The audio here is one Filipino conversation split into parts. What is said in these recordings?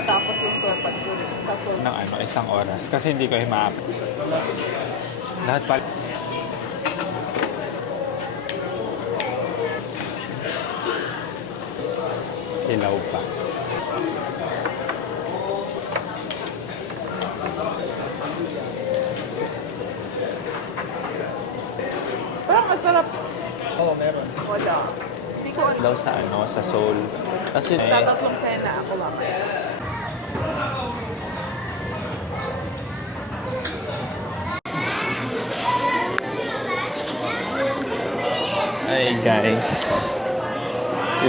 matapos yung tour pag sa tour. Ng isang oras. Kasi hindi ko ma-up. Lahat pala. Hilaw pa. Parang masarap. Oo, meron. Wala. Hindi ko Daw sa sa Seoul. Kasi Tatatlong sena ako mamaya. Ay guys,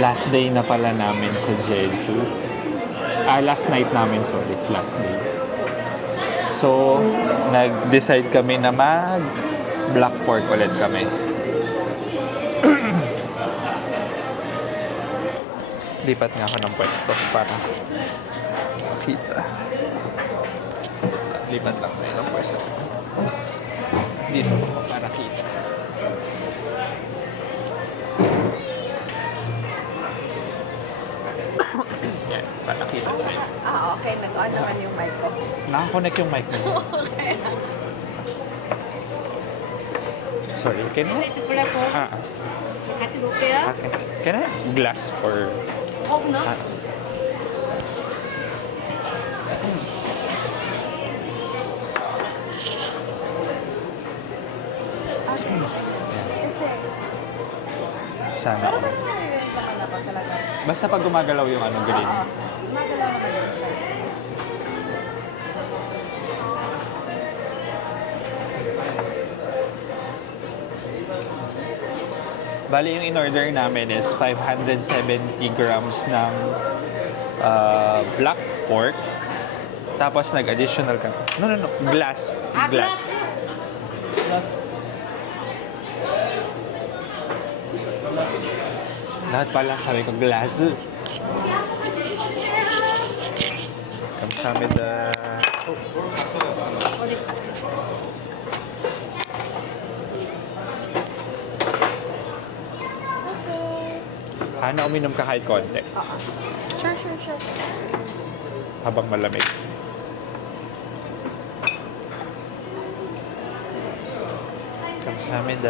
last day na pala namin sa Jeju. Last night namin, sorry, last day. So, nag-decide kami na mag-black pork ulit kami. Lipat nga ako ng pwesto para kita. Lipat lang tayo ng pwesto. Dito para kita. Yan, para kita tayo. Okay. Nag-on naman yung mic ko. Nakakonect yung mic mo. Okay. Sorry, can I? 같이 놓을게요. Okay. Can I have glass or... 없나? Kasi, Sana. Basta pag gumagalaw yung green. magalaw naman yun siya. Bali, yung in-order namin is 570 grams ng black pork. Tapos nag-additional ka. No. Glass. Glass. Lahat pala, sabi ko, glass. 감사합니다. Hana, uminom ka kahit konti Sure. habang malamig. 감사합니다.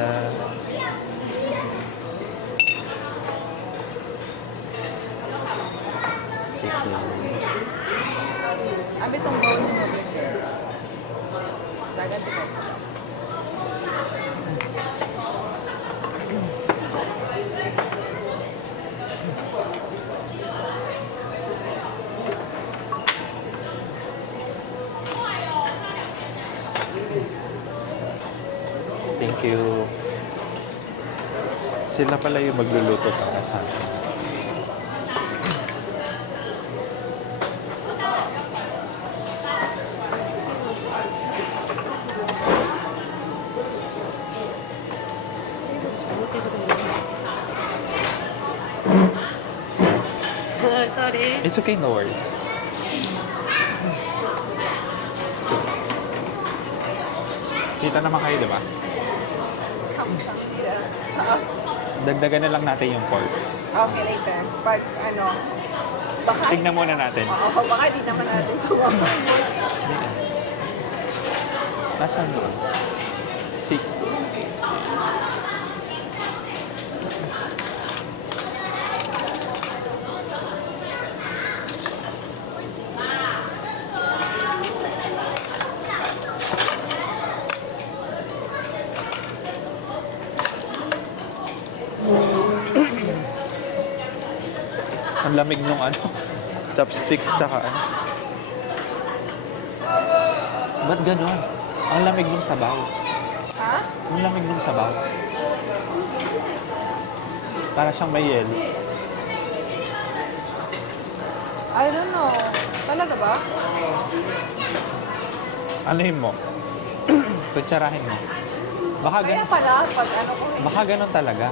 Sige. Abi itong bowl mo. Dagat ito. Thank you. Sila pala yung magluluto para sa akin. Sorry. It's okay, no worries. Kita naman kayo, di ba? Dagdagan na lang natin yung pork. Okay, later. Pag baka, Tignan muna natin. baka di naman natin kumakas. Nasaan doon? Si... Ang lamig nung chopsticks saka Ba't ganon? Ang lamig nung sabaw. Ha? Ang lamig nung sabaw. Para siyang may yelo. I don't know. Talaga ba? Anuhin mo? Kutsarahin mo. Baka Kaya ganon, pala, pag ko baka ganon talaga.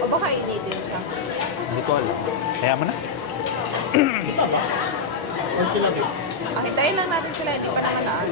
o baka initin siya. Hindi ko alam. Kaya mo na. Hintayin lang natin sila, hindi pa naman naan.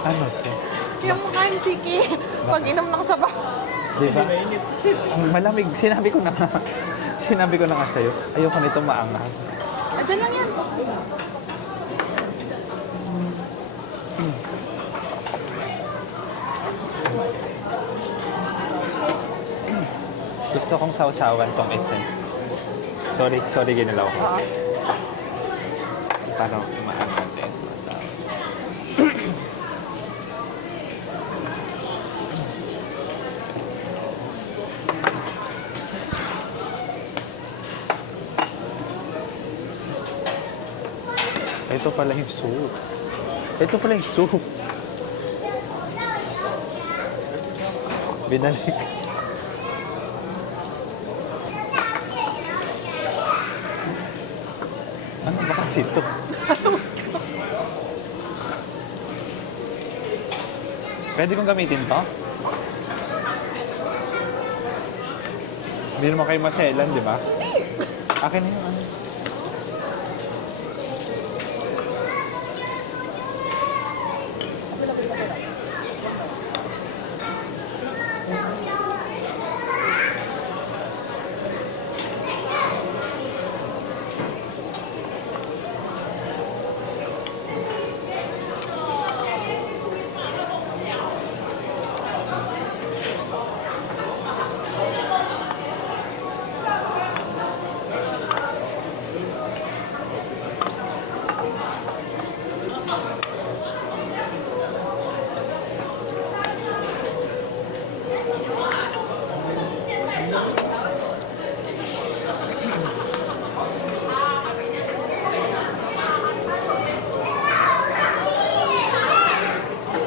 Ano to? Yung mukha ni Siki. Pag inom ng sabaw. Di ba? Ang malamig. Sinabi ko na nga. Sinabi ko na nga sa'yo. Ayoko nito maanghang. Andiyan lang yan. Gusto kong sausawan tong essence. Sorry, ginalaw ko. Oo. Paano maanghang tayo sausawan? Ito pala yung soup. Ito pala yung soup. Binalik. Ano ba kasi ito? Pwede kong gamitin to? Hindi naman kayo maselan, di ba? Akin na yung ano.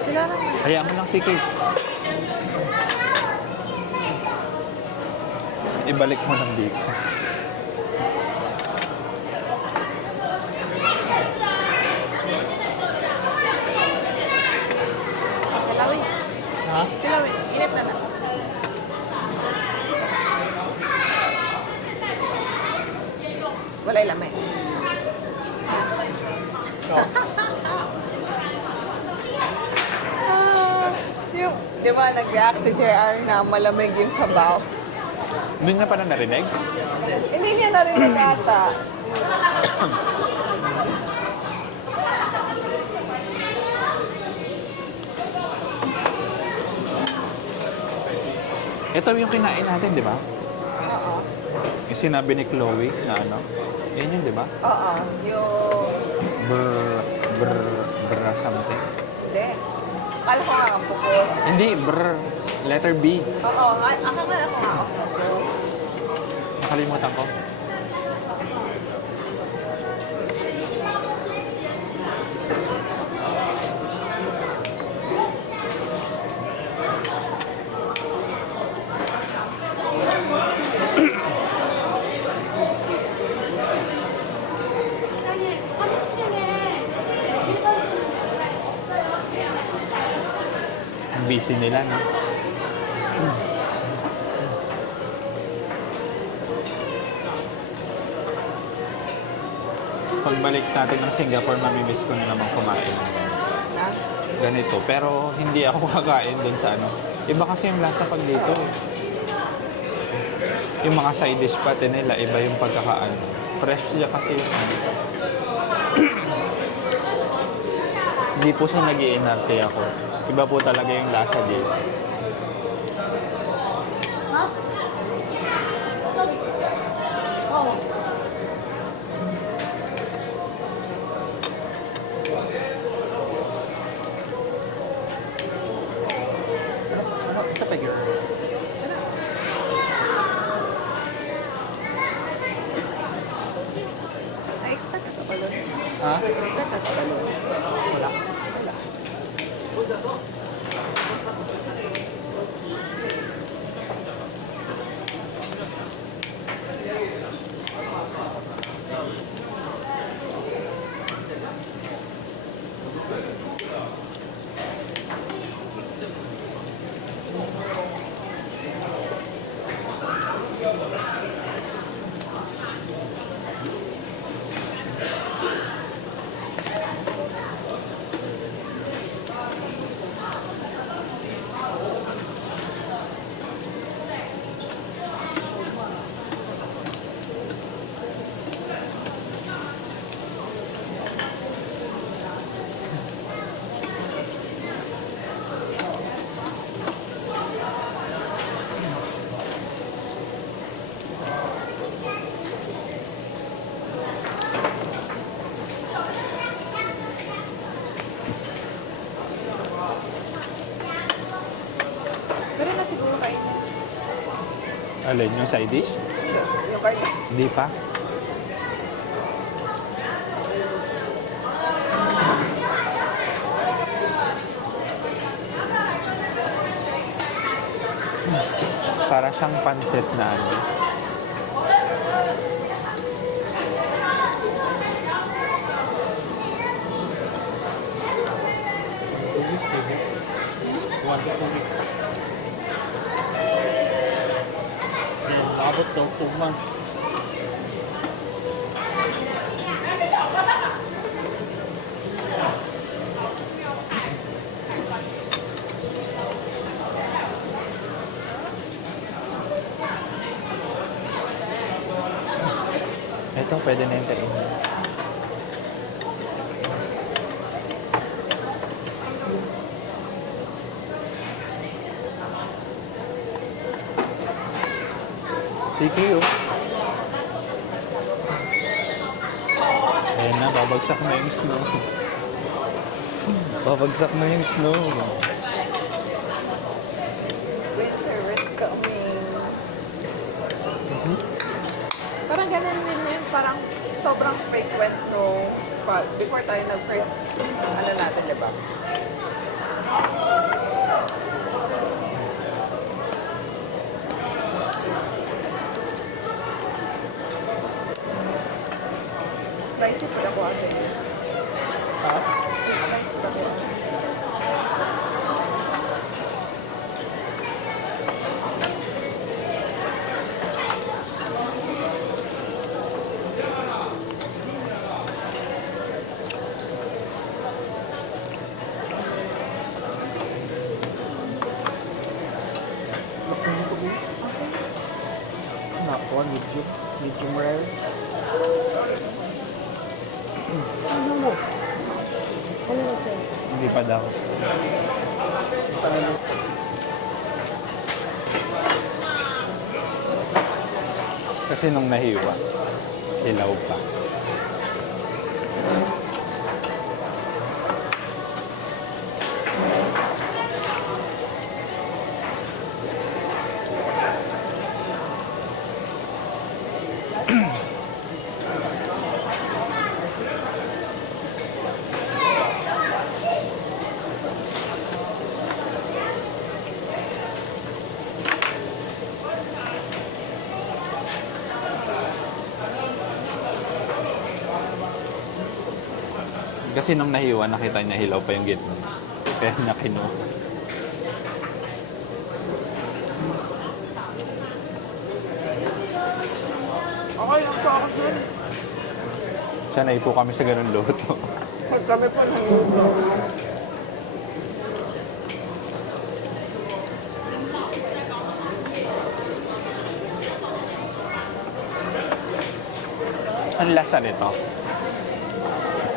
Sila naman. Hayaan mo lang si Kate. Ibalik mo ng dito. Silawin. Ha? Silawin. Init na lang. Walay lamay. Yung, di ba nag-react si JR na malamig yung sabaw? Hindi na pala narinig? Hindi niya narinig ata. Ito yung kinain natin, di ba? Oo. Yung sinabi ni Chloe na ano. Yan yun, di ba? Oo. Yung... Brr something. Hindi. Kala ko nga ang pupos. Hindi, letter B. Oo. Ako nga ako nga. Nakalimutan ko. Ang busy nila, no? Pagbalik natin ng Singapore, mamimiss ko na naman kumain. Na? Ganito. Pero hindi ako kakain dun sa ano. Iba kasi yung lasa pag dito eh. Yung mga side dish pati nila, iba yung pagkakaan. Fresh siya kasi yung ano. Hindi po siya nag-iinarte ako. Iba po talaga yung lasa dito. Isa pa yun. Na-expect ka ba doon? Ha? Na-expect ka ba doon? Wala. Alin, yung side dish? Yung karne. Hindi pa. Para siyang pancit na ano. Abot daw 2 months. Ito, pwede na yung kainin. Sige, oh. Ayan na, babagsak na yung snow. Babagsak na yung snow. Winter is coming. Parang ganun din yun. Parang sobrang frequent no. Before tayo nag-first, ano natin, di ba? Spicy food ako ate. Ha? Spicy food ako. Not one, medium rare. Hindi pa daw. Kasi nung nahiwa, hilaw pa. Kasi nung nahiwa, nakita niya hilaw pa yung gitna. Kaya niya kinuha. Okay lang po ako dun. Sanay po kami sa ganun luto. Pag kami po nangyulo. Ang lasa nito?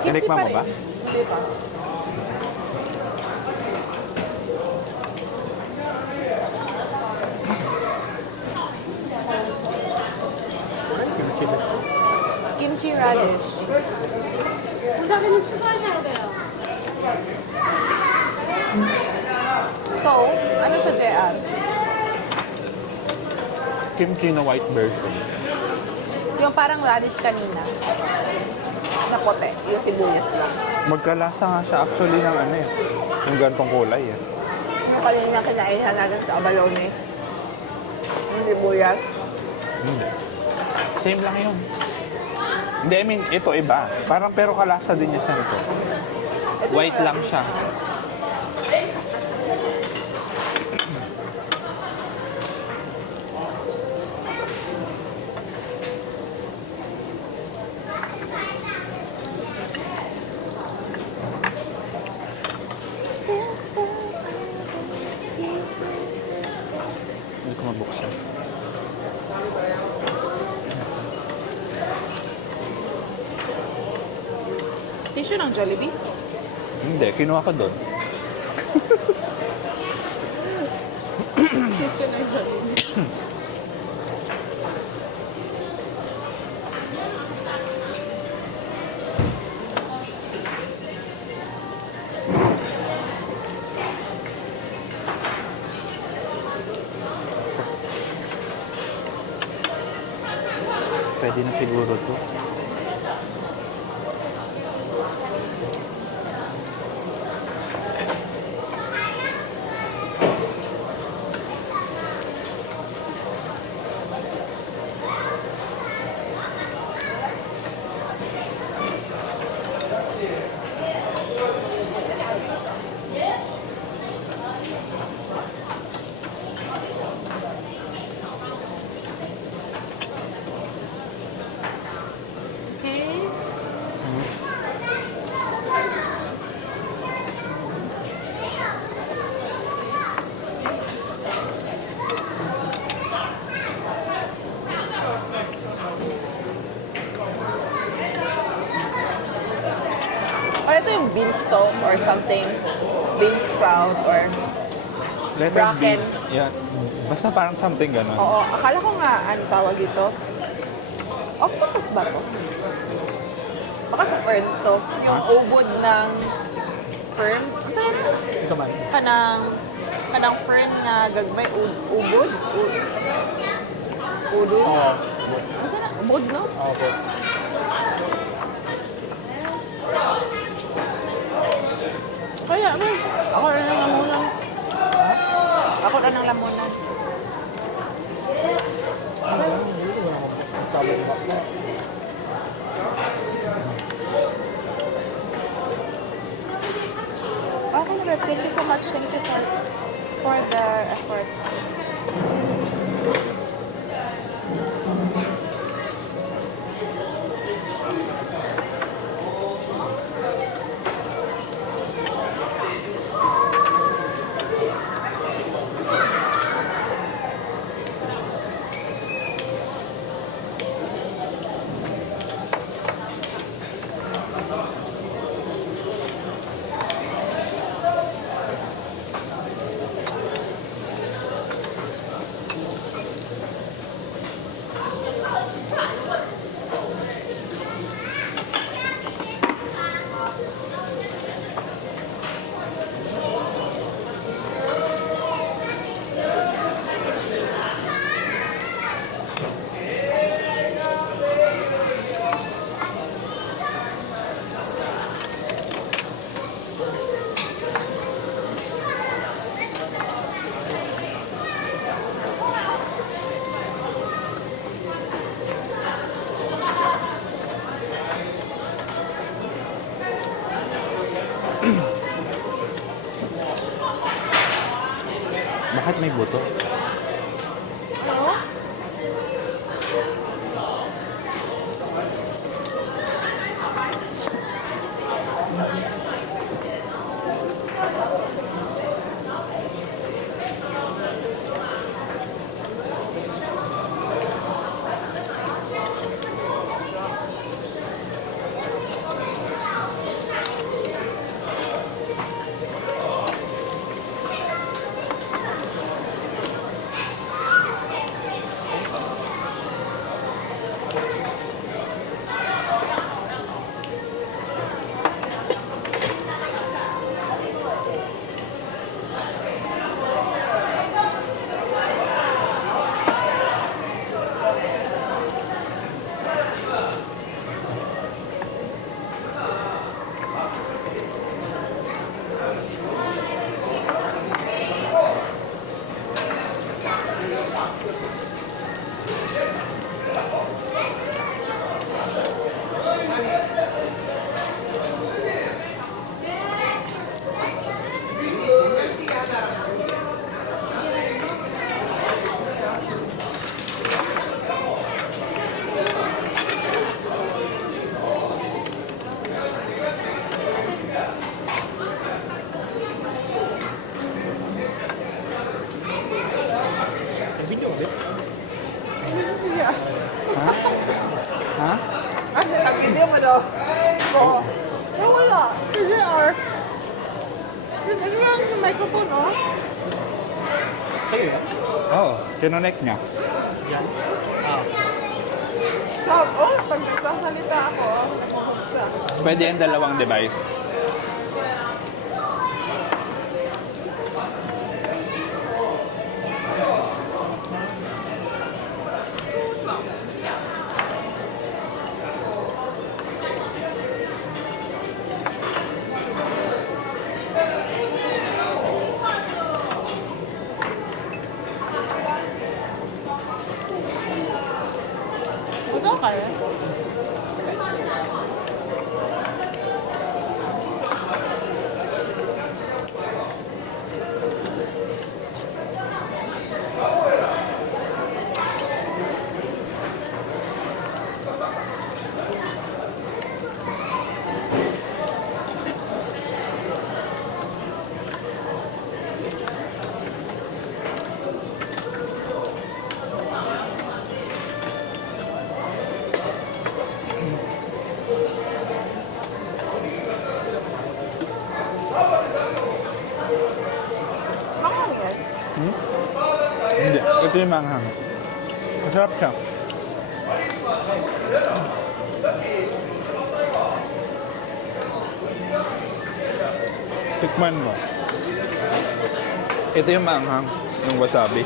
Tinikman mo ba? Hindi pa. Kimchi radish. So, ano siya, JR? Kimchi na white version. Yung parang radish kanina. Na puti. Yung sibuyas lang. Magkalasa nga siya actually ng ano eh. Yung gantong kulay eh. Yung kanina kinain natin sa abalone. Yung sibuyas. Same lang yun. Hindi, I mean, ito iba. Parang pero kalasa din niya siya nito. White lang siya. Hindi ko mabuksan. Tissue ng Jollibee? Hindi, kinuha ko doon. Tissue ng Jollibee. Pwede na siguro to. Okay. Or ito yung beanstalk or something. Bean sprout or... Letter Bracken. B. Yeah. Basta parang something ganun. Oo, akala ko nga, ano tawag dito? Octopus ba to? Baka sa fern to. Yung ubod ng fern. Ano sa'yo na? Ito man. Kanang fern nga gagmay ubod? Udo? Oo. Ano sa'yo na? Ubod, no? Okay. Kaya, man. Ako rin ang lamunan. Ako rin ang lamunan. Sabi ko. Okay, Rep. Thank you so much. Thank you for the effort. Bakit may buto? Ano? Video ulit. Yeah. Ha? Kasi nag-video mo daw. Oo. Pero wala. Kasi or... Kasi ito lang yung microphone, oh. Sa'yo yan? Oo, kinonect niya. Yan. Ah. Oh, pag nagsasalita ako, nakuhog siya. Pwede yung dalawang device. Ito yung manghang. Masarap siya. Tikman mo. Ito yung manghang, yung wasabi.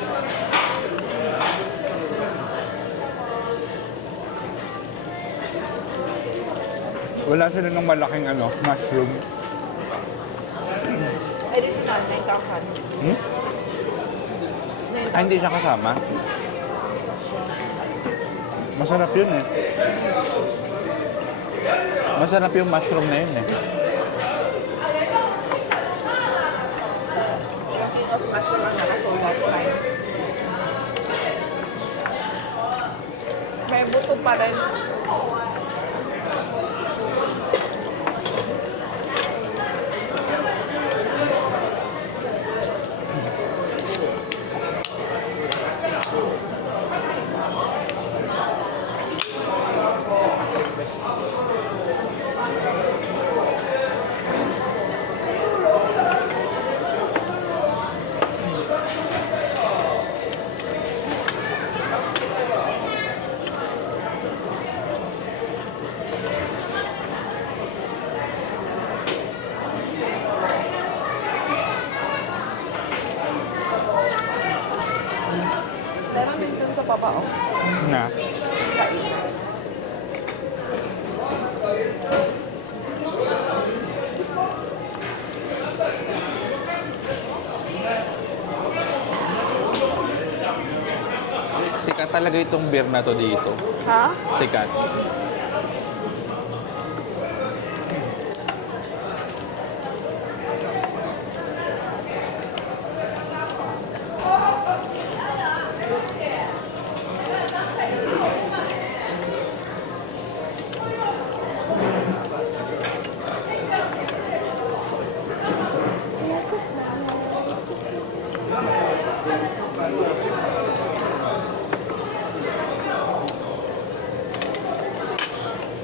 Wala sila ng malaking mushroom. Ay, di si nanay kakan. Hmm? Ah, hindi siya kasama. Masarap yun eh. Masarap yung mushroom na yun eh. King of mushroom ang nakasola ko ay. May buto pa rin. Meron din dun sa baba, oh. Na. Sikat talaga itong beer na to dito. Ha? Sikat.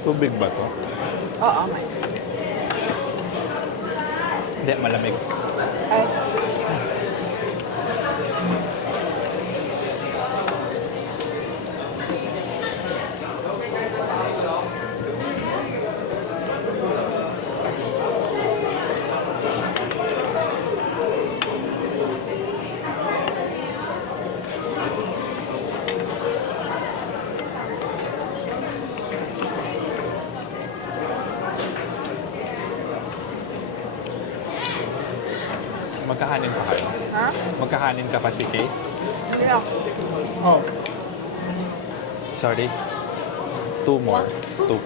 Tubig ba to? Oo, may. Hindi, malamig. Ay, Magkahanin pa kayo? ha? Magkahanin ka pa si Kay? Hindi ako. Oh. Sorry. 2 more. 2.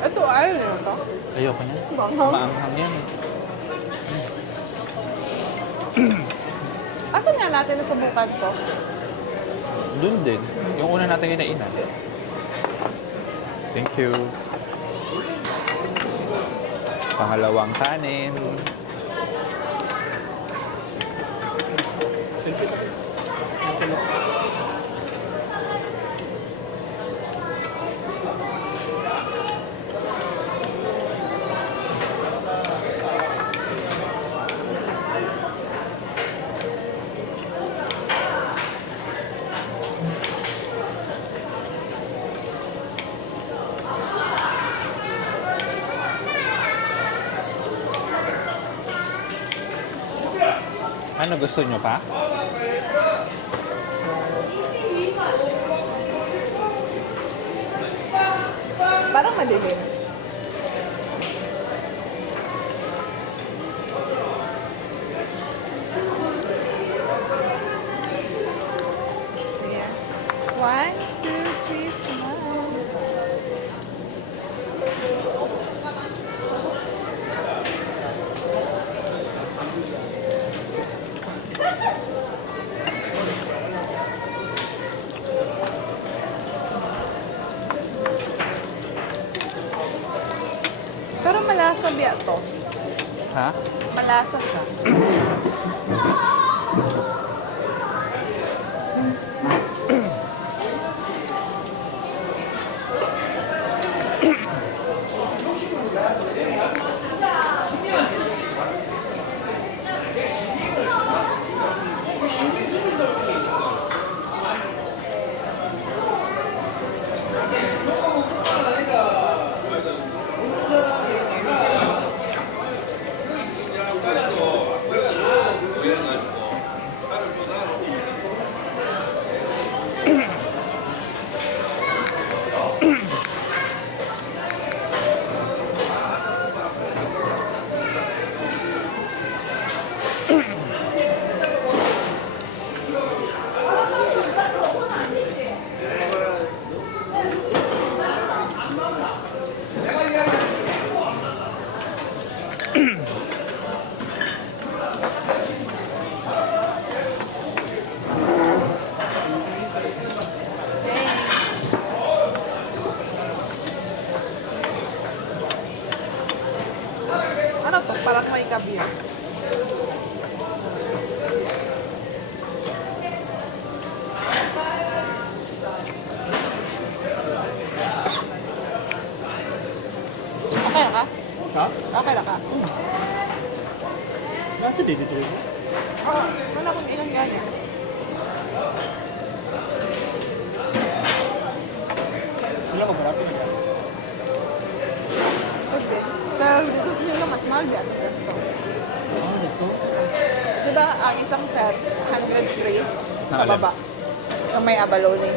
Ito, ayaw nyo to. Ayoko niya. Manghang. Maanghang yan eh. Asan nga natin nasubukan to? Doon din. Yung una natin kinainan. Thank you. Pangalawang kanin. Ano gusto nyo pa? Parang madilim. Ayan. 1, 2, 3, smile. Pero malasa biya to. Ha? Malasa siya. Okay na ka? Ha? Okay na ka? Nasa din ito rin. Wala kung ilang ganyan. Wala ko marami na yan. Okay. Pero dito sila mas mahal ba ito gusto? Ito. Diba ang isang set, 103 sa Nakalim. baba. Yung may abalone.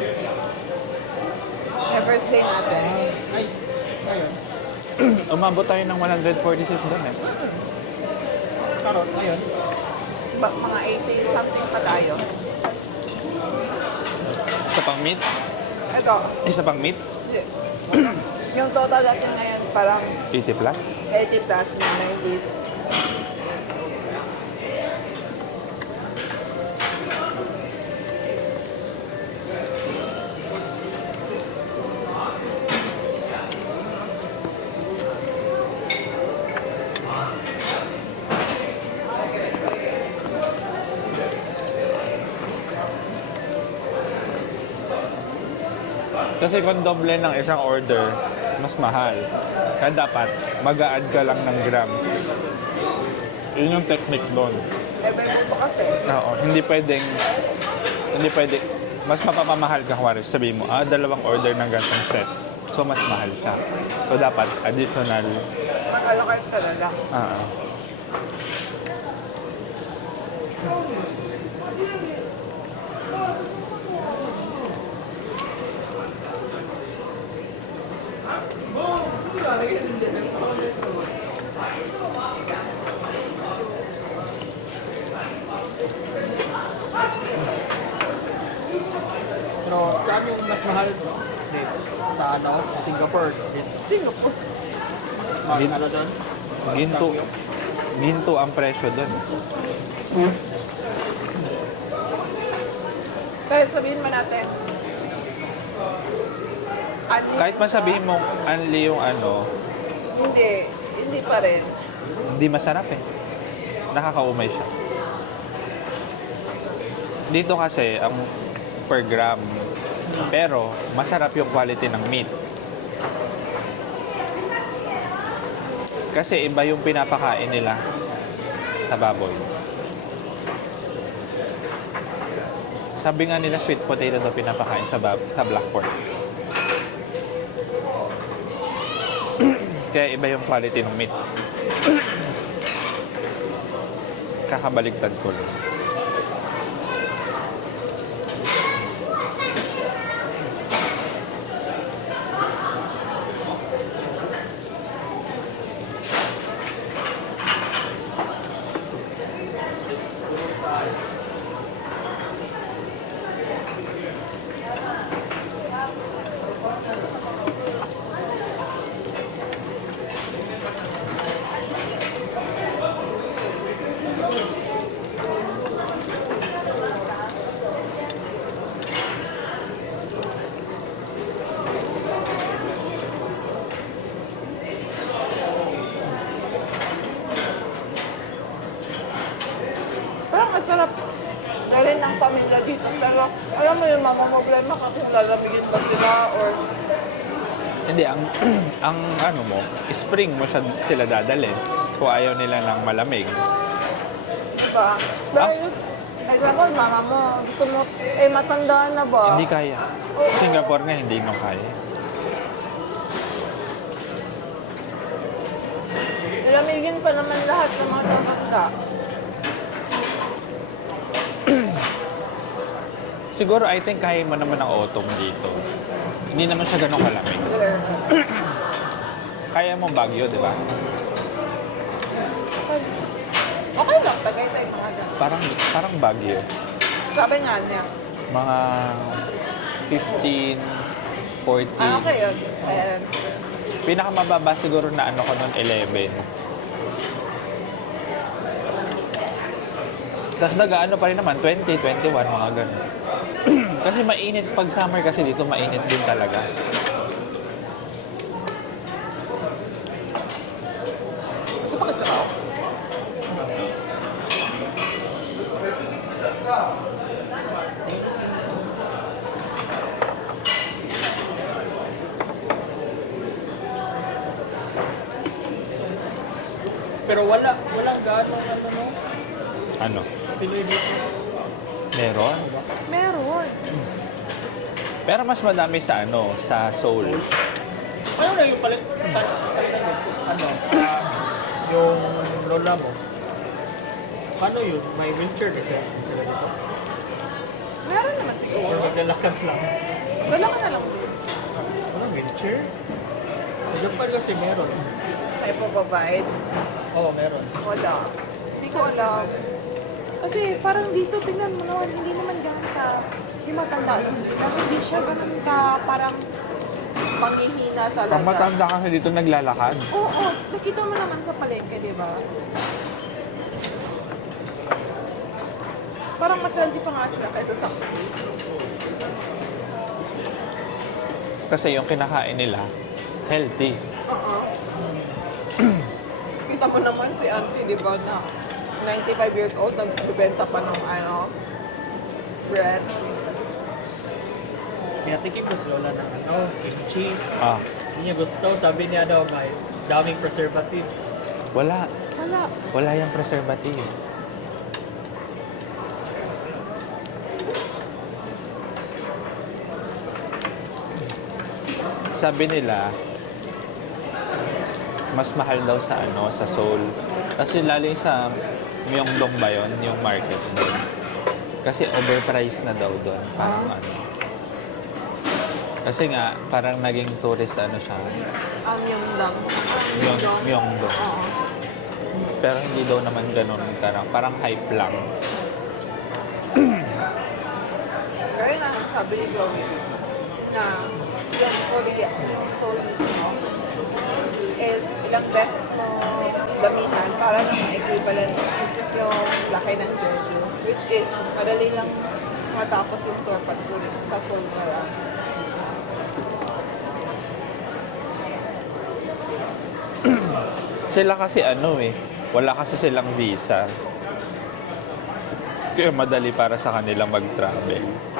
Yung first day natin. Ay, ngayon. Umabot tayo ng 146 doon eh. Karon, ngayon. Mga 80 something pa tayo. Isa pang meat? Ito, Isa pang meat? yung total natin ngayon parang 80 plus? 80 plus mga 90s. Kasi kung doble ng isang order, mas mahal. Kaya dapat, mag-a-add ka lang ng gram. Yun yung technique doon. Level mo pa kasi. Oo, hindi pwede, mas mapapamahal ka, kuwari, sabihin mo, dalawang order ng gantong set. So, mas mahal siya. So, dapat, additional, Mag-allocate ka na lang. ah, Pero saan yung mas mahal? Dito. Sa ano? Singapore. Dito. Singapore. Ano doon? ginto ang presyo doon. Kahit sabihin mo natin, Kahit masabihin mo, only yung hindi pa rin. hindi masarap eh. Nakakaumay siya. Dito kasi, ang per gram, pero masarap yung quality ng meat. Kasi iba yung pinapakain nila sa baboy. Sabi nga nila sweet potato daw pinapakain sa black pork. Kaya iba yung quality ng meat. Kakabaliktad ko lang. Parang masarap na rin ang pamilya dito. Pero alam mo yung problema ka kung lalamigin ba sila or Hindi, ang ano mo, spring mo sila dadalhin. Kung ayaw nila ng malamig. diba? Pero yung example, mama mo, gusto mo, matanda na ba? Hindi kaya. Singapore nga hindi nung kaya. Lalamigin pa naman lahat ng mga tatanda. Siguro, I think kaya mo naman ang autumn dito. Hindi naman siya ganun kalamig. Kaya mo Baguio, di ba? Okay lang, Tagaytay mga dyan. Parang Baguio. Sabi nga niya. Mga 15, 14. Okay yun. Ayan. Pinakamababa siguro na ano ko noon, 11. Tapos nag-ano pa rin naman, 20, 21, mga ganun. Kasi mainit pag summer kasi dito mainit din talaga. Gusto pa kagsabaw? pero walang gaano ano no. Ano? Pinoy dito. Meron? Meron. Pero mas madami sa ano, sa Seoul. Ano na yung palit ano? Yung lola mo. Ano yun? May wheelchair na sila dito. Meron naman Or siguro. maglalakad lang. Wala ka na lang. Walang wheelchair? Sa Japan kasi meron. Ay, provide. Oo, meron. Wala. Hindi ko alam. Kasi parang dito, tingnan mo naman, hindi naman ganun ka, hindi matanda yung dito. Hindi siya ganun ka, parang panghihina talaga. Pag matanda kasi dito naglalakad. Oo, nakita mo naman sa palengke, di ba? Parang mas healthy pa nga sila kaysa sa Kasi yung kinakain nila, healthy. Oo. Kita mo naman si auntie, di ba, na 95 years old, nagbibenta pa ng bread. Pinatikim ko si lola ng kimchi. Ah, Hindi niya gusto. Sabi niya daw may daming preservative. wala. Wala. Wala yung preservative. Sabi nila, mas mahal daw sa ano, sa Seoul. Kasi lalo yung sa Myeongdong ba yun, yung market doon. Kasi overpriced na daw doon. Parang ano. Kasi nga, parang naging tourist ano siya, Yung lang. Myeongdong. Oo. Pero hindi daw naman ganun. Parang hype lang. Kaya nga, sabi ni Chloe, na yung Korea, yung Seoul mismo, is ilang beses mo damihan para na ma-equivalent yung laki ng Jeju. Which is, madali lang matapos yung tour pag sa Seoul na lang. Sila kasi ano eh, wala kasi silang visa. Kaya madali para sa kanila mag-travel.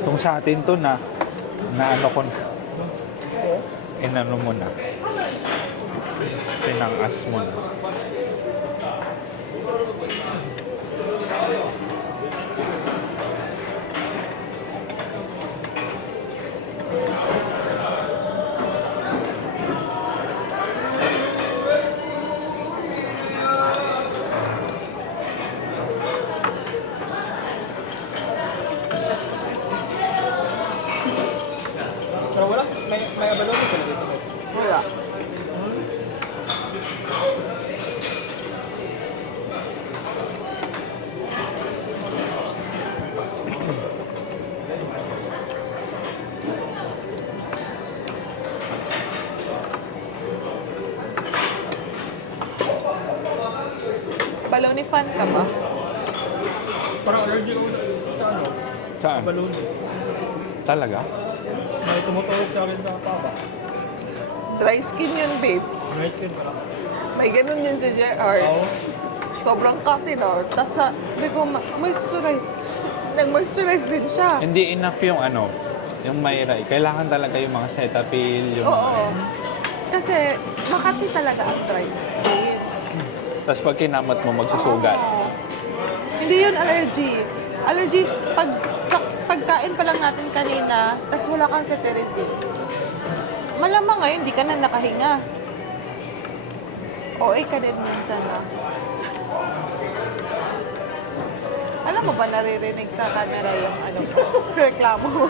Kung sa atin to na ano ko na, inano mo na, pinangas mo na. Pero wala, may abalone sila dito. Follow ni Fan ka ba? Parang allergic ako sa ano, Saan? balloon. Talaga? May tumutulog sa akin sa taba. Dry skin yun, babe. Nice skin pala. May ganun yun si JR. Oo. Sobrang kati, no? Tapos sabi ko, moisturize. Nag-moisturize din siya. Hindi enough yung ano, yung Myra. Kailangan talaga yung mga Cetaphil, yung Oo. Kasi makati talaga ang dry skin. Tapos pag kinamot mo, magsusugat. Oo. Hindi yun allergy. Allergy, sa pagkain pa lang natin kanina, tapos wala kang cetirizine. Malamang ngayon, di ka na nakahinga. OA ka din minsan na. Alam mo ba naririnig sa camera yung ano, reklamo mo?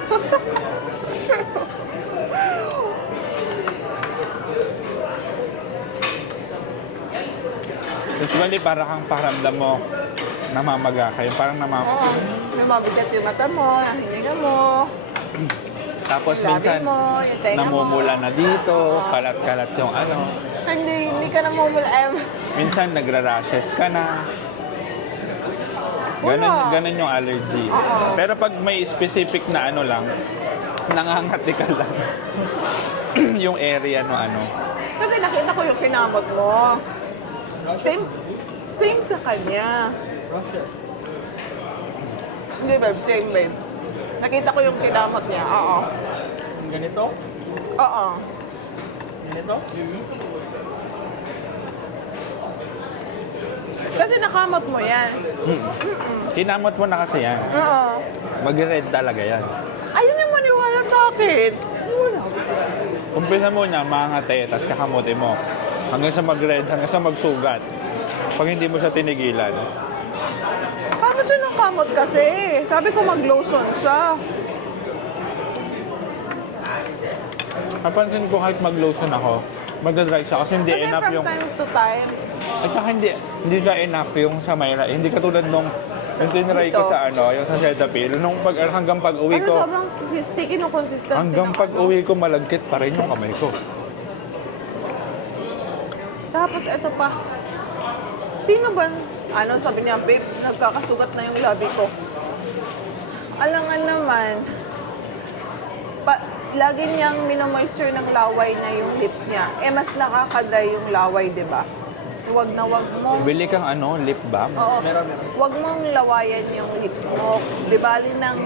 Usually, para kang paramdam mo, namamaga kayo. Parang Oo. Lumabigat yung mata mo, ang hininga mo, Tapos yung labi minsan, mo, yung tenga mo. namumula na dito, kalat-kalat yung ano. Hindi ka namumula. Minsan, nagra-rashes ka na. Ganun yung allergy. Oo. Pero pag may specific na ano lang, nangangati ka lang. Yung area no ano. Kasi nakita ko yung kinamot mo. Same sa kanya. Rushes. Hindi, babe. Same, babe. Nakita ko yung kinamot niya. Oo. Ganito? Oo. Ganito? Kasi nakamot mo yan. Kinamot mo na kasi yan. Oo. Mag-red talaga yan. Ayun yung maniwala sa akin. Umpisa mo na, mangate, tapos kakamuti mo. Hanggang sa mag-red, hanggang sa magsugat. Pag hindi mo siya tinigilan. Kamot siya ng kamot kasi. Sabi ko mag-lotion siya. Napansin ko kahit mag-lotion ako, magdadry siya kasi hindi Kasi enough from yung... time to time, At saka hindi siya enough yung sa Myra. Hindi katulad nung yung tinry ko Dito. sa ano, yung sa Cetaphil. Nung hanggang pag-uwi kasi ko, sobrang sticky no consistency hanggang ng pag-uwi ko, malagkit pa rin yung kamay ko. Tapos eto pa. Sino ba, ano sabi niya, babe, nagkakasugat na yung labi ko. Alangan naman, lagi niyang minomoisture ng laway na yung lips niya. Eh, mas nakakadry yung laway, di ba? Wag na wag mong, Bili kang ano, lip balm. oo, wag mong lawayan yung lips mo. Di bali nang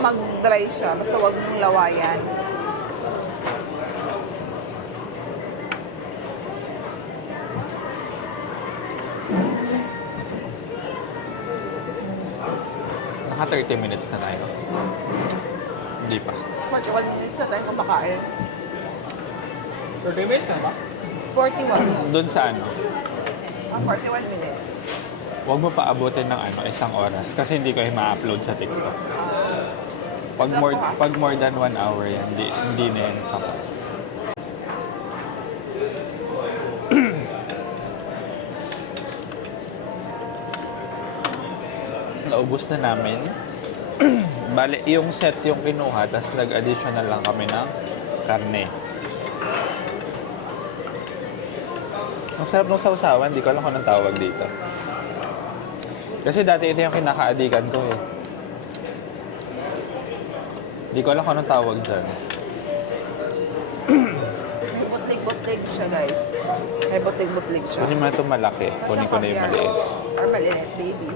mag-dry siya, basta wag mong lawayan. Naka 30 minutes na tayo. Hindi pa. 41 minutes na tayo kumakain. 30 minutes na ba? 41. Doon sa ano, 41 minutes. huwag mo pa abutin ng ano, 1 oras kasi hindi ko ma-upload sa TikTok. Pag more than 1 hour yan, hindi na yan tapos. Naubos na namin. Bale, yung set yung kinuha, tapos nag-additional lang kami ng karne. Ang sarap ng sausawan, di ko alam kung anong tawag dito. Kasi dati ito yung kinaka-adikan ko eh. Di ko alam kung anong tawag dyan. May butlig-butlig siya, guys. May butlig-butlig siya. Kunin mo na itong malaki. Kunin ko na yung maliit. Or maliit, baby.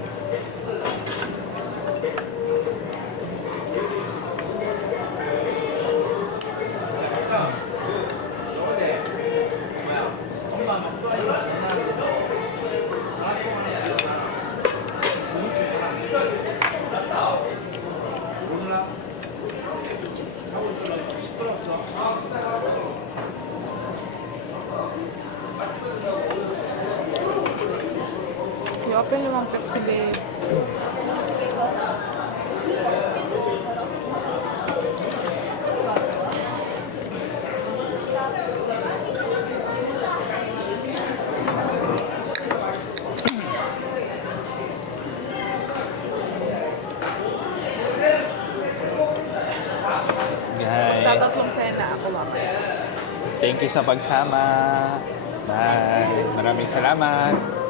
I-open naman Pepsi, babe. Guys, Tatatlong sena ako mamaya. thank you sa pagsama. Bye. Maraming salamat.